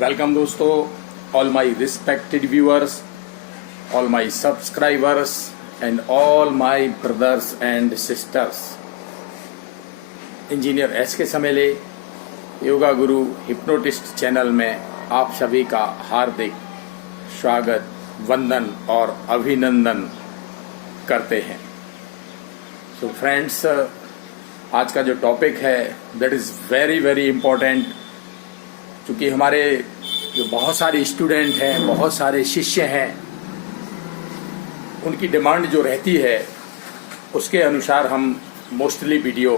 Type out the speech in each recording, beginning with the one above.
Welcome दोस्तों, all my respected viewers, all my subscribers and all my brothers and sisters. Engineer S के समेले योगा गुरु hypnotist channel में आप सभी का हार्दिक स्वागत, वंदन और अभिनंदन करते हैं। तो फ्रेंड्स, आज का जो टॉपिक है that is very very important, क्योंकि हमारे जो बहुत सारे स्टूडेंट हैं, बहुत सारे शिष्य हैं, उनकी डिमांड जो रहती है उसके अनुसार हम मोस्टली वीडियो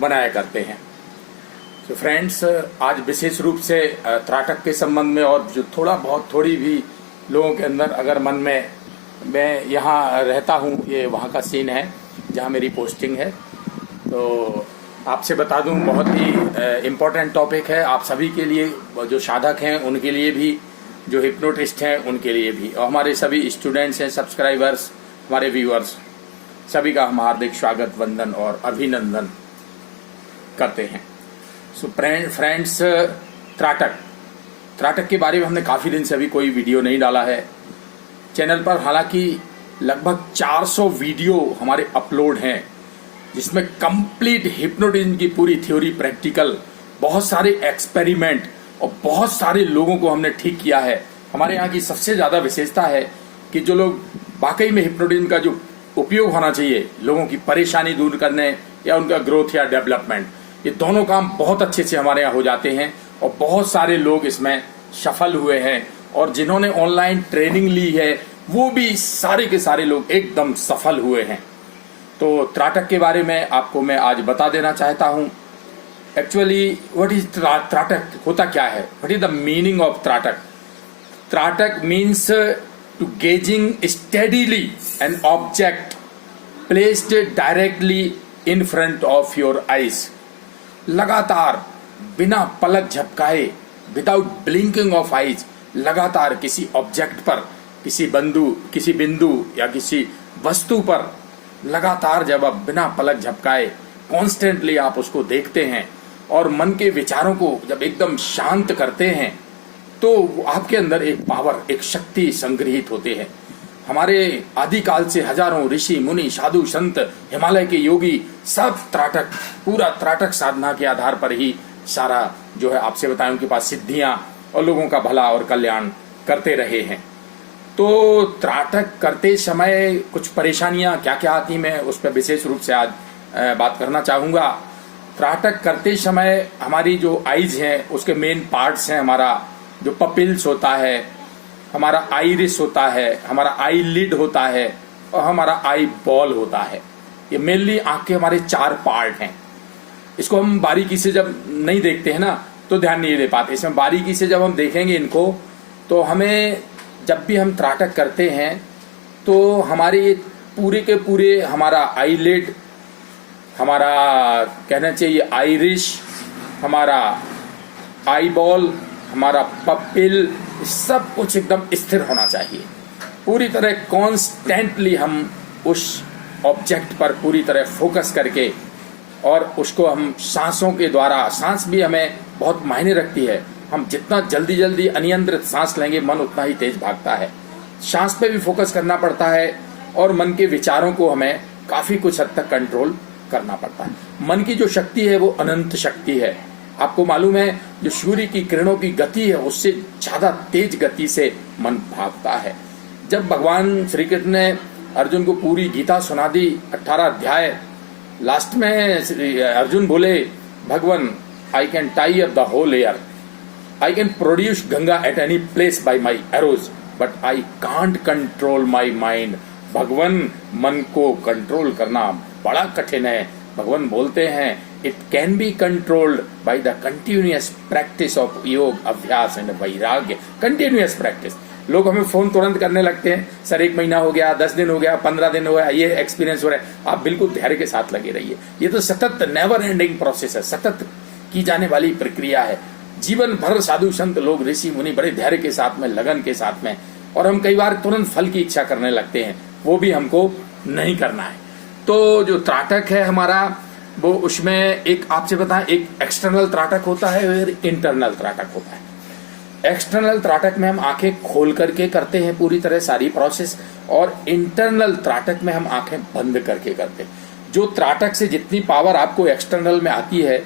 बनाया करते हैं। तो फ्रेंड्स, आज विशेष रूप से त्राटक के संबंध में और जो थोड़ी भी लोगों के अंदर अगर मन में, मैं यहाँ रहता हूँ, ये वहाँ का सीन है जहाँ मेरी पोस्टिंग है, तो आपसे बता दूं बहुत ही इम्पोर्टेंट टॉपिक है आप सभी के लिए, जो साधक हैं उनके लिए भी, जो हिप्नोटिस्ट हैं उनके लिए भी, और हमारे सभी स्टूडेंट्स हैं, सब्सक्राइबर्स, हमारे व्यूअर्स, सभी का हम हार्दिक स्वागत, वंदन और अभिनंदन करते हैं। सो फ्रेंड्स, त्राटक के बारे में हमने काफ़ी दिन से अभी कोई वीडियो नहीं डाला है चैनल पर। हालांकि लगभग 400 वीडियो हमारे अपलोड हैं, जिसमें कंप्लीट हिप्नोटिज्म की पूरी थ्योरी, प्रैक्टिकल, बहुत सारे एक्सपेरिमेंट और बहुत सारे लोगों को हमने ठीक किया है। हमारे यहाँ की सबसे ज़्यादा विशेषता है कि जो लोग वाकई में हिप्नोटिज्म का जो उपयोग होना चाहिए, लोगों की परेशानी दूर करने या उनका ग्रोथ या डेवलपमेंट, ये दोनों काम बहुत अच्छे से हमारे यहाँ हो जाते हैं और बहुत सारे लोग इसमें सफल हुए हैं, और जिन्होंने ऑनलाइन ट्रेनिंग ली है वो भी सारे के सारे लोग एकदम सफल हुए हैं। तो त्राटक के बारे में आपको मैं आज बता देना चाहता हूँ। एक्चुअली व्हाट इज त्राटक, होता क्या है, what is the meaning of त्राटक। त्राटक means to gazing steadily an object placed directly in front of your eyes. लगातार बिना पलक झपकाए, विदाउट ब्लिंकिंग ऑफ आईज, लगातार किसी ऑब्जेक्ट पर, किसी बिंदु या किसी वस्तु पर लगातार जब आप बिना पलक झपकाए कॉन्स्टेंटली आप उसको देखते हैं और मन के विचारों को जब एकदम शांत करते हैं, तो आपके अंदर एक पावर, एक शक्ति संग्रहित होते हैं। हमारे आदिकाल से हजारों ऋषि मुनि, साधु संत, हिमालय के योगी, सब त्राटक, पूरा त्राटक साधना के आधार पर ही सारा जो है आपसे बताएं, उनके पास सिद्धियां और लोगों का भला और कल्याण करते रहे हैं। तो त्राटक करते समय कुछ परेशानियां क्या क्या आती, मैं उस पर विशेष रूप से आज बात करना चाहूँगा। त्राटक करते समय हमारी जो आईज हैं उसके मेन पार्ट्स हैं, हमारा जो पपिल्स होता है, हमारा आइरिस होता है, हमारा आई लिड होता है और हमारा आई बॉल होता है। ये मेनली आँख के हमारे 4 पार्ट हैं। इसको हम बारीकी से जब नहीं देखते हैं ना तो ध्यान नहीं दे पाते। इसमें बारीकी से जब हम देखेंगे इनको, तो हमें जब भी हम त्राटक करते हैं तो हमारे पूरे के पूरे, हमारा आईलिड, हमारा कहना चाहिए आइरिश, हमारा आई बॉल, हमारा पपिल, सब कुछ एकदम स्थिर होना चाहिए। पूरी तरह कॉन्स्टेंटली हम उस ऑब्जेक्ट पर पूरी तरह फोकस करके, और उसको हम सांसों के द्वारा, सांस भी हमें बहुत मायने रखती है। हम जितना जल्दी अनियंत्रित सांस लेंगे, मन उतना ही तेज भागता है। सांस पे भी फोकस करना पड़ता है और मन के विचारों को हमें काफी कुछ हद तक कंट्रोल करना पड़ता है। मन की जो शक्ति है वो अनंत शक्ति है। आपको मालूम है, जो सूर्य की किरणों की गति है उससे ज्यादा तेज गति से मन भागता है। जब भगवान श्री कृष्ण ने अर्जुन को पूरी गीता सुना दी, 18 अध्याय, लास्ट में अर्जुन बोले, भगवान, I can tie up the whole air, I can produce Ganga at any place by my arrows, but I can't control my mind. भगवान, मन को कंट्रोल करना बड़ा कठिन है। भगवान बोलते हैं, it can be controlled by the continuous practice of योग, अभ्यास and वैराग्य। continuous practice। लोग हमें फोन तुरंत करने लगते हैं, सर 1 महीना हो गया, 10 दिन हो गया, 15 दिन हो गया, ये एक्सपीरियंस हो रहा है। आप बिल्कुल धैर्य के साथ लगे रहिए। ये तो सतत नेवर एंडिंग प्रोसेस है, सतत की जाने वाली प्रक्रिया है। जीवन भर साधु संत लोग, ऋषि मुनि बड़े धैर्य के साथ में, लगन के साथ में, और हम कई बार तुरंत फल की इच्छा करने लगते हैं, वो भी हमको नहीं करना है। तो जो त्राटक है हमारा, वो उसमें एक आपसे बताएं, एक एक्सटर्नल त्राटक होता है और इंटरनल त्राटक होता है। एक्सटर्नल त्राटक में हम आंखें खोल करके करते हैं पूरी तरह सारी प्रोसेस, और इंटरनल त्राटक में हम आंखें बंद करके करते हैं। जो त्राटक से जितनी पावर आपको एक्सटर्नल में आती है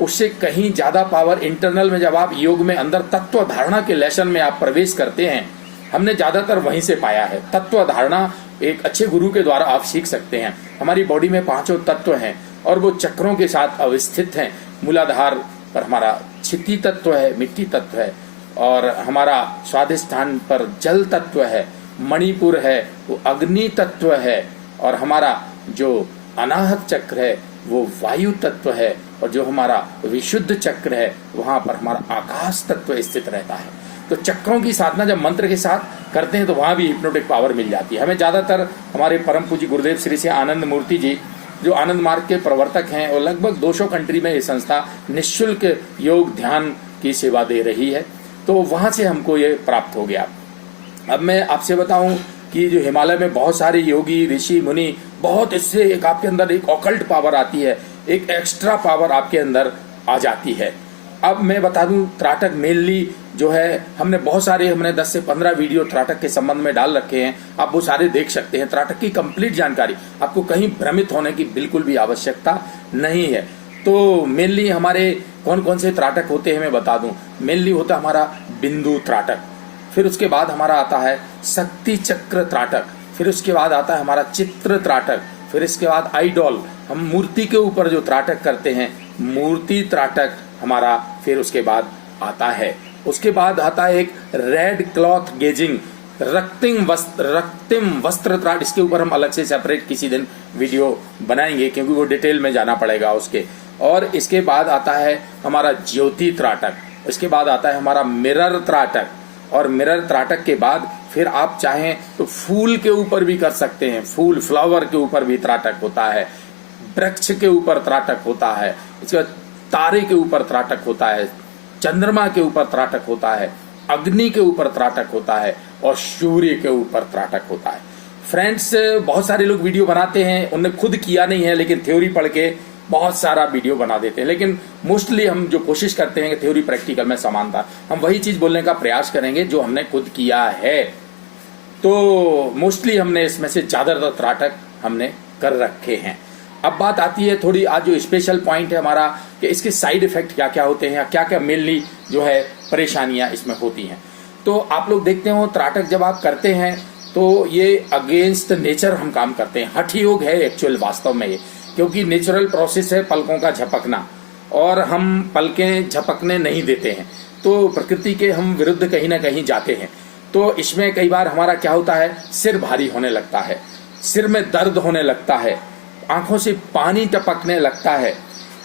उससे कहीं ज्यादा पावर इंटरनल में, जब आप योग में अंदर तत्व धारणा के लेसन में आप प्रवेश करते हैं, हमने ज्यादातर वहीं से पाया है। तत्व धारणा एक अच्छे गुरु के द्वारा आप सीख सकते हैं। हमारी बॉडी में 5 तत्व हैं और वो चक्रों के साथ अवस्थित हैं। मूलाधार पर हमारा क्षिति तत्व है, मिट्टी तत्व है, और हमारा स्वादिष्ठान पर जल तत्व है, मणिपुर है वो अग्नि तत्व है, और हमारा जो अनाहत चक्र है वो वायु तत्व है, और जो हमारा विशुद्ध चक्र है वहां पर हमारा आकाश तत्व स्थित रहता है। तो चक्रों की साधना जब मंत्र के साथ करते हैं तो वहां भी हिप्नोटिक पावर मिल जाती है हमें। ज्यादातर हमारे परम पूज्य गुरुदेव श्री से आनंद मूर्ति जी जो आनंद मार्ग के प्रवर्तक हैं, और लगभग 200 कंट्री में ये संस्था निःशुल्क योग ध्यान की सेवा दे रही है, तो वहां से हमको ये प्राप्त हो गया। अब मैं आपसे बताऊं कि जो हिमालय में बहुत सारे योगी ऋषि मुनि, बहुत इससे एक आपके अंदर एक ऑकल्ट पावर आती है, एक एक्स्ट्रा पावर आपके अंदर आ जाती है। अब मैं बता दूं, त्राटक मेनली जो है हमने 10 से 15 वीडियो त्राटक के संबंध में डाल रखे हैं, आप वो सारे देख सकते हैं। त्राटक की कंप्लीट जानकारी, आपको कहीं भ्रमित होने की बिल्कुल भी आवश्यकता नहीं है। तो मेनली हमारे कौन कौन से त्राटक होते हैं मैं बता दूं। मेनली होता हमारा बिंदु त्राटक, फिर उसके बाद हमारा आता है शक्ति चक्र त्राटक, फिर उसके बाद आता है हमारा चित्र त्राटक, फिर इसके बाद आइडॉल, हम मूर्ति के ऊपर जो त्राटक करते हैं मूर्ति त्राटक हमारा, फिर उसके बाद आता है। उसके बाद आता है एक रेड क्लॉथ गेजिंग, रक्तिम वस्त्र त्राट। इसके ऊपर हम अलग से सेपरेट किसी दिन वीडियो बनाएंगे क्योंकि वो डिटेल में जाना पड़ेगा उसके। और इसके बाद आता है हमारा ज्योति त्राटक, इसके बाद आता है हमारा मिरर त्राटक, और मिरर त्राटक के बाद फिर आप चाहें तो फूल के ऊपर भी कर सकते हैं। फूल फ्लावर के ऊपर भी त्राटक होता है, वृक्ष के ऊपर त्राटक होता है, इसके बाद तारे के ऊपर त्राटक होता है, चंद्रमा के ऊपर त्राटक होता है, अग्नि के ऊपर त्राटक होता है, और सूर्य के ऊपर त्राटक होता है। फ्रेंड्स, बहुत सारे लोग वीडियो बनाते हैं, उन्होंने खुद किया नहीं है लेकिन थ्योरी पढ़ के बहुत सारा वीडियो बना देते हैं। लेकिन मोस्टली हम जो कोशिश करते हैं कि थ्योरी प्रैक्टिकल में समानता, हम वही चीज बोलने का प्रयास करेंगे जो हमने खुद किया है। तो मोस्टली हमने इसमें से ज्यादातर त्राटक हमने कर रखे हैं। अब बात आती है थोड़ी, आज जो स्पेशल पॉइंट है हमारा कि इसके साइड इफेक्ट क्या क्या होते हैं, क्या क्या मेनली जो है परेशानियां इसमें होती हैं। तो आप लोग देखते हो त्राटक जब आप करते हैं तो ये अगेंस्ट नेचर हम काम करते हैं। हठ योग है एक्चुअल वास्तव में ये, क्योंकि नेचुरल प्रोसेस है पलकों का झपकना, और हम पलकें झपकने नहीं देते हैं, तो प्रकृति के हम विरुद्ध कहीं ना कहीं जाते हैं। तो इसमें कई बार हमारा क्या होता है, सिर भारी होने लगता है, सिर में दर्द होने लगता है, आंखों से पानी टपकने लगता है,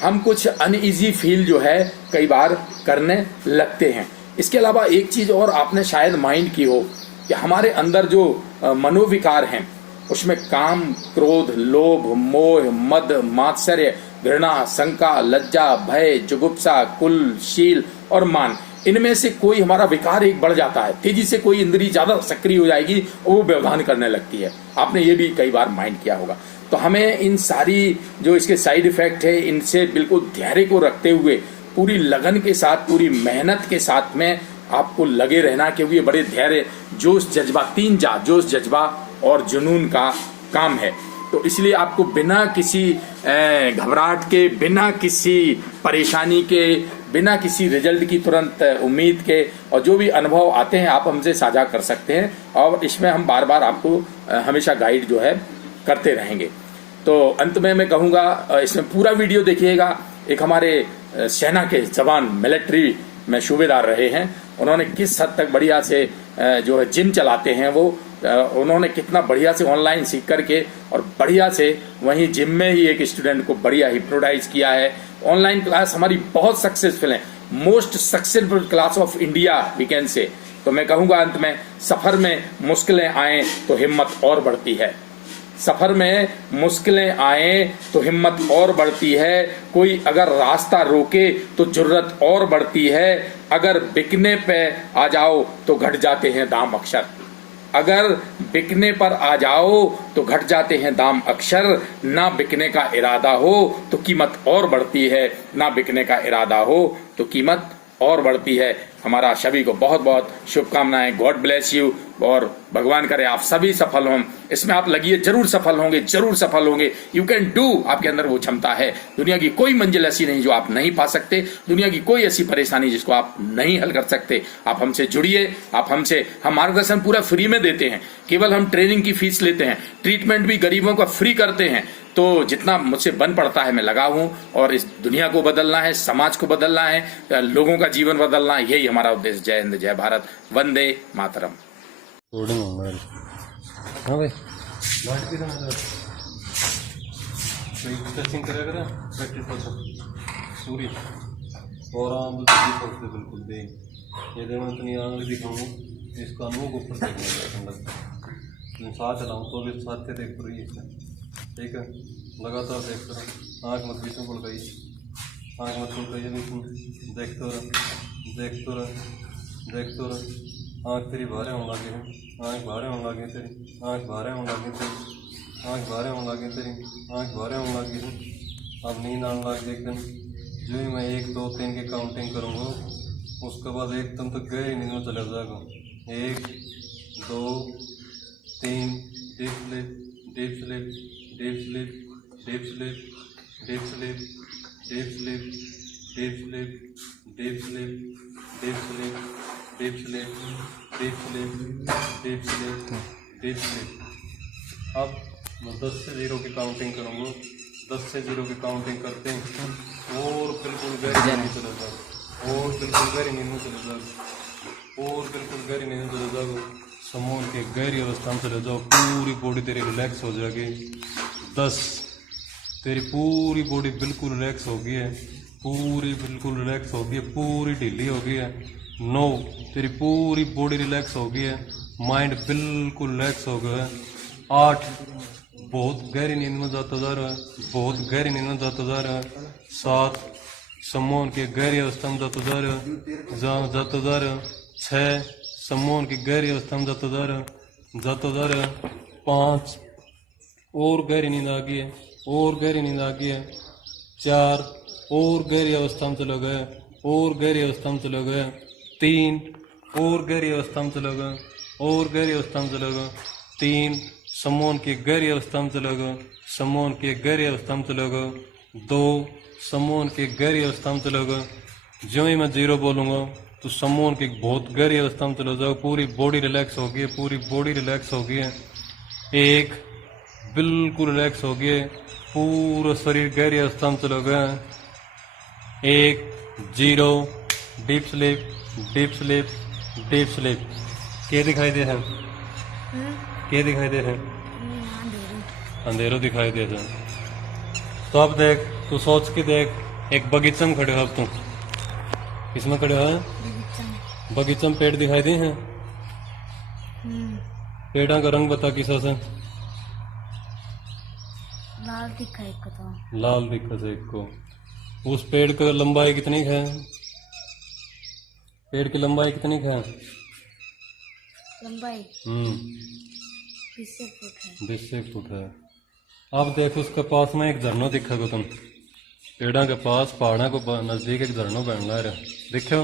हम कुछ अनईजी फील जो है कई बार करने लगते हैं। इसके अलावा एक चीज और आपने शायद माइंड की हो कि हमारे अंदर जो मनोविकार हैं उसमें काम, क्रोध, लोभ, मोह, मद, मात्सर्य, घृणा, शंका, लज्जा, भय, जुगुप्सा, कुल, शील और मान, इनमें से कोई हमारा विकार एक बढ़ जाता है, तेजी से कोई इंद्रिय ज्यादा सक्रिय हो जाएगी और वो व्यवधान करने लगती है। आपने ये भी कई बार माइंड किया होगा। तो हमें इन सारी जो इसके साइड इफेक्ट है इनसे बिल्कुल धैर्य को रखते हुए पूरी लगन के साथ, पूरी मेहनत के साथ में आपको लगे रहना, क्योंकि ये बड़े धैर्य, जोश, जज्बा, जोश, जज्बा और जुनून का काम है। तो इसलिए आपको बिना किसी घबराहट के, बिना किसी परेशानी के, बिना किसी रिजल्ट की तुरंत उम्मीद के, और जो भी अनुभव आते हैं आप हमसे साझा कर सकते हैं, और इसमें हम बार बार आपको हमेशा गाइड जो है करते रहेंगे। तो अंत में मैं कहूँगा इसमें पूरा वीडियो देखिएगा। एक हमारे सेना के जवान मिलिट्री में सूबेदार रहे हैं, उन्होंने किस हद तक बढ़िया से जो है जिम चलाते हैं, वो उन्होंने कितना बढ़िया से ऑनलाइन सीख करके और बढ़िया से वहीं जिम में ही एक स्टूडेंट को बढ़िया हिप्नोटाइज किया है। ऑनलाइन क्लास हमारी बहुत सक्सेसफुल है, most successful class of India we can say. तो मैं कहूँगा अंत में, सफर में मुश्किलें आए तो हिम्मत और बढ़ती है, सफर में मुश्किलें आए तो हिम्मत और बढ़ती है, कोई अगर रास्ता रोके तो जुर्रत और बढ़ती है, अगर बिकने पे आ जाओ तो घट जाते हैं दाम अक्षर। अगर बिकने पर आ जाओ तो घट जाते हैं दाम अक्सर, ना बिकने का इरादा हो तो कीमत और बढ़ती है, ना बिकने का इरादा हो तो कीमत और बढ़ती है। हमारा सभी को बहुत बहुत शुभकामनाएं। गॉड ब्लेस यू और भगवान करे आप सभी सफल हों। इसमें आप लगिए, जरूर सफल होंगे, जरूर सफल होंगे। यू कैन डू, आपके अंदर वो क्षमता है। दुनिया की कोई मंजिल ऐसी नहीं जो आप नहीं पा सकते, दुनिया की कोई ऐसी परेशानी जिसको आप नहीं हल कर सकते। आप हमसे जुड़िए, हम मार्गदर्शन पूरा फ्री में देते हैं, केवल हम ट्रेनिंग की फीस लेते हैं, ट्रीटमेंट भी गरीबों का फ्री करते हैं। तो जितना मुझसे बन पड़ता है मैं लगा हूं, और इस दुनिया को बदलना है, समाज को बदलना है, लोगों का जीवन बदलना है, यही हमारा उद्देश्य। जय हिंद, जय भारत, वंदे मातरम। हाँ भाई बात की टेस्टिंग करेगा ना प्रैक्टिस पूरी और आम पहुँचते बिल्कुल दे ये दे मैं इतनी आंख दिखाऊँ इसका मुँह ऊपर देखने का साथ चलाऊँ तो भी साथ के देख रही है। ठीक है, लगातार देख रहा, आँख मत बीच में खुल गई, आँख मत खुल गई बीच में, देखते रह आँख तेरी भारे होने लगे हैं, आँख भारे होने लगे तेरी, आँख भारे होने लगे तेरी, आँख भारे होने लगे तेरी, आँख भारे होने लगी हैं। अब नींद आने लगी एक दिन, जो ही मैं 1 2 3 की काउंटिंग करूँगा उसके बाद एकदम तक गए नींद में चले जाएगा। 1 2 3 deep sleep, deep sleep, deep sleep, deep sleep, deep sleep, deep sleep, deep sleep, deep sleep, deep sleep, deep sleep, deep sleep, deep sleep, deep sleep. अब मैं 10 से 0 की काउंटिंग करूँगा, 10 से 0 की काउंटिंग करते हैं और बिल्कुल गहरी नींद चले जाओ, और बिल्कुल गहरी नींद में चले जाओ, और बिल्कुल गहरी नींद में चले जाओ, समूह के गहरी अवस्था में चले जाओ, पूरी बॉडी तेरी रिलैक्स हो जाएगी। 10 तेरी पूरी बॉडी बिल्कुल रिलैक्स हो गई है, पूरी बिल्कुल रिलैक्स हो गई है, पूरी ढीली हो गई है। 9 तेरी पूरी बॉडी रिलैक्स हो गई है, माइंड बिल्कुल रिलैक्स हो गया है। 8 बहुत गहरी नींद में जाता जा रहा है, बहुत गहरी नींद में जाता जा रहा है। 7 समूह के गहरी अवस्था में जाता जा रहा है, जाता जा रहा है। 6 समूह की गहरी अवस्था में जाता जा रहा है। 5 और गहरी नींद आ गई है, और गहरी नींद आ गई है। 4 और गहरी अवस्था में चला गया, और गहरी अवस्था में चला गया। 3 और गहरी अवस्था में चला गया, और गहरी अवस्था में चला गया। 3 समूह की गहरी अवस्था में चला गया, समूह की गहरी अवस्था में चला गया। 2 समूह की गहरी अवस्था में चला गया। जो ही मैं 0 बोलूँगा तो समूह की बहुत गहरी अवस्था में चला जाओ, पूरी बॉडी रिलैक्स हो गई है, पूरी बॉडी रिलैक्स हो गई है। 1 बिल्कुल रिलैक्स हो गया, पूरा शरीर गहरी अवस्था में चला गया। 1 0 deep sleep, deep sleep, deep sleep. क्या दिखाई दे रहा है? क्या दिखाई दे रहा है? अंधेरों दिखाई दे रहा है। तो अब देख, तू सोच के देख, एक बगीचा में खड़े हो अब तू, किसमें खड़े हो? बगीचा में पेड़ दिखाई दे हैं? पेड़ा का रंग बता किसा से? लाल दिखा एक को तो। लाल दिखा से एक को। उस पेड़ की लंबाई कितनी है? पेड़ की लंबाई कितनी है? लंबाई 20 फुट है। 20 फुट है। अब देख उसके पास में एक झरना दिखेगा तुम, पेड़ा के पास पहाड़ा को नजदीक एक झरना बन रहा है, देखो?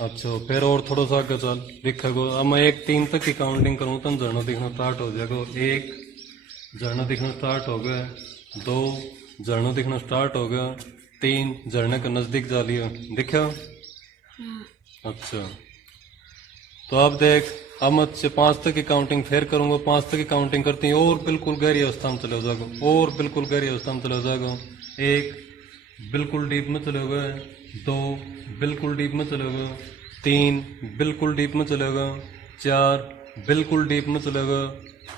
अच्छा, फिर और थोड़ा सा आगे चल, दिखेगा। अब मैं 1 3 तक की काउंटिंग करूँ तो झरना दिखना स्टार्ट हो जाएगा। 1 झरना दिखना स्टार्ट हो गया, 2 झरना दिखना स्टार्ट हो गया, 3 झरने के नजदीक जा लिया, देखा? अच्छा, तो अब देख, अब मैं 5 तक की काउंटिंग फिर करूंगा। 5 तक की काउंटिंग करती है और बिल्कुल गहरी अवस्था में चले जाएगा, और बिल्कुल गहरी अवस्था में चले जाएगा। 1 बिल्कुल डीप में चले गए, 2 बिल्कुल डीप में चले गए, 3 बिल्कुल डीप में चले गए, 4 बिल्कुल डीप में चले गए,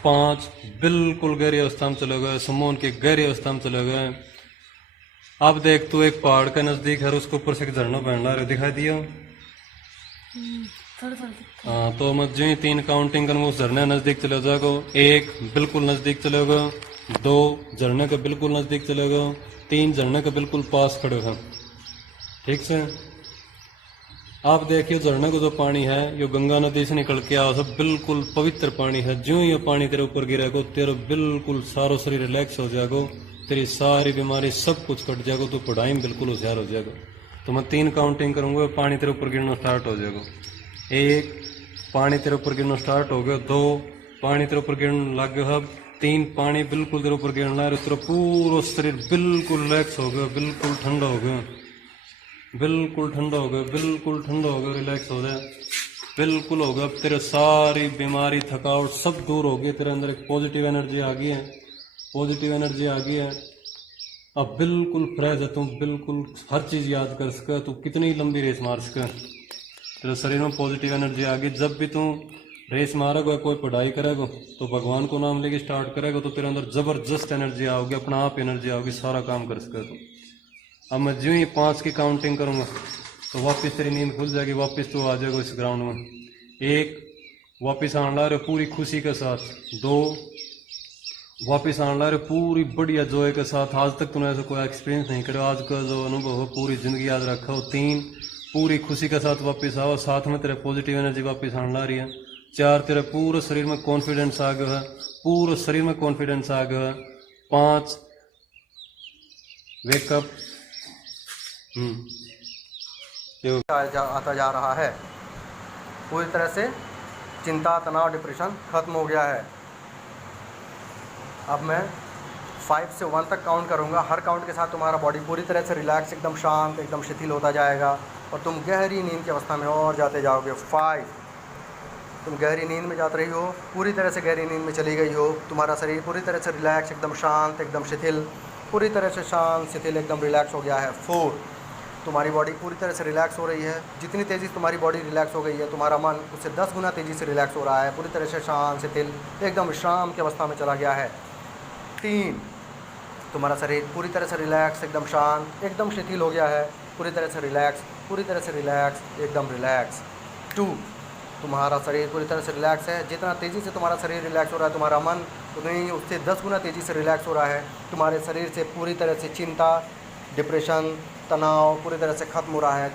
5 बिल्कुल गहरी अवस्था में चले गए, समूह की गहरी अवस्था में चले गए। अब देख, तू एक पहाड़ के नजदीक है, उसके ऊपर से एक झरना बहन रहा है, दिखाई दिया? हाँ, तो मैं जो ही 3 काउंटिंग करूँगा उस झरने नजदीक चले जाएगा। 1 बिल्कुल नजदीक चलेगा, 2 झरने के बिल्कुल नजदीक चलेगा, 3 झरने के बिल्कुल पास खड़े हैं, ठीक से? आप देखियो झरने को जो पानी है ये गंगा नदी से निकल के आओ, सब बिल्कुल पवित्र पानी है। जो ये पानी तेरे ऊपर गिरेगा तेरा बिल्कुल सारो शरीर रिलैक्स हो जाएगा, तेरी सारी बीमारी सब कुछ कट जाएगा, तो पढ़ाई में बिल्कुल होशियार हो जाएगा। तो मैं 3 काउंटिंग करूंगा, पानी तेरे ऊपर गिरना स्टार्ट हो जाएगा। 1 पानी तेरे ऊपर गिरना स्टार्ट हो गया, 2 पानी तेरे ऊपर गिरने लग गया, 3 पानी बिल्कुल तेरे ऊपर गिरना है, तेरा पूरा शरीर बिल्कुल रिलैक्स हो गया, बिल्कुल ठंडा हो गया, बिल्कुल ठंडा हो गया, बिल्कुल ठंडा हो गया, रिलैक्स हो जाए, बिल्कुल हो गया। अब तेरे सारी बीमारी थकावट सब दूर हो गई, तेरे अंदर एक पॉजिटिव एनर्जी आ गई है, पॉजिटिव एनर्जी आ गई है। अब बिल्कुल फ्रेश है, तुम बिल्कुल हर चीज याद कर सके, तू कितनी लंबी रेस मार सके, तेरे शरीर में पॉजिटिव एनर्जी आ गई। जब भी तू रेस मारेगा, कोई पढ़ाई करेगा तो भगवान को नाम लेके स्टार्ट करेगा, तो तेरे अंदर जबरदस्त एनर्जी आओगी, अपना आप एनर्जी आओगी, सारा काम कर सके तू। अब मैं जो ही 5 की काउंटिंग करूंगा तो वापस तेरी नींद खुल जाएगी, वापस तू आ जाएगा इस ग्राउंड में। 1 वापस आने ला रहे पूरी खुशी के साथ, 2 वापस आने ला रहे पूरी बढ़िया जोए के साथ, आज तक तूने ऐसा कोई एक्सपीरियंस नहीं करा, आज का जो अनुभव है पूरी जिंदगी याद रखा हो। 3 पूरी खुशी के साथ वापस आओ, साथ में तेरे पॉजिटिव एनर्जी वापस आने ला रही है। 4 तेरे पूरे शरीर में कॉन्फिडेंस आ गया है, पूरे शरीर में कॉन्फिडेंस आ गया है। 5 वेकअप आता जा रहा है, पूरी तरह से चिंता, तनाव, डिप्रेशन खत्म हो गया है। अब मैं 5 से 1 तक काउंट करूंगा, हर काउंट के साथ तुम्हारा बॉडी पूरी तरह से रिलैक्स, एकदम शांत, एकदम शिथिल होता जाएगा और तुम गहरी नींद की अवस्था में और जाते जाओगे। 5 तुम गहरी नींद में जाते रही हो, पूरी तरह से गहरी नींद में चली गई हो, तुम्हारा शरीर पूरी तरह से रिलैक्स, एकदम शांत, एकदम शिथिल, पूरी तरह से शांत, शिथिल, एकदम रिलैक्स हो गया है। 4 तुम्हारी बॉडी पूरी तरह से रिलैक्स हो रही है, जितनी तेज़ी से तुम्हारी बॉडी रिलैक्स हो गई है, तुम्हारा मन उससे 10 गुना तेज़ी से रिलैक्स हो रहा है, पूरी तरह से शांत, शिथिल, एकदम विश्राम की अवस्था में चला गया है। 3 तुम्हारा शरीर पूरी तरह से रिलैक्स, एकदम शांत, एकदम शिथिल हो गया है, पूरी तरह से रिलैक्स, पूरी तरह से रिलैक्स, एकदम रिलैक्स। 2 तुम्हारा शरीर पूरी तरह से रिलैक्स है, जितना तेज़ी से तुम्हारा शरीर रिलैक्स हो रहा है, तुम्हारा मन उतनी उससे 10 गुना तेज़ी से रिलैक्स हो रहा है, तुम्हारे शरीर से पूरी तरह से चिंता, डिप्रेशन, तनाव पूरी तरह से खत्म हो रहा है।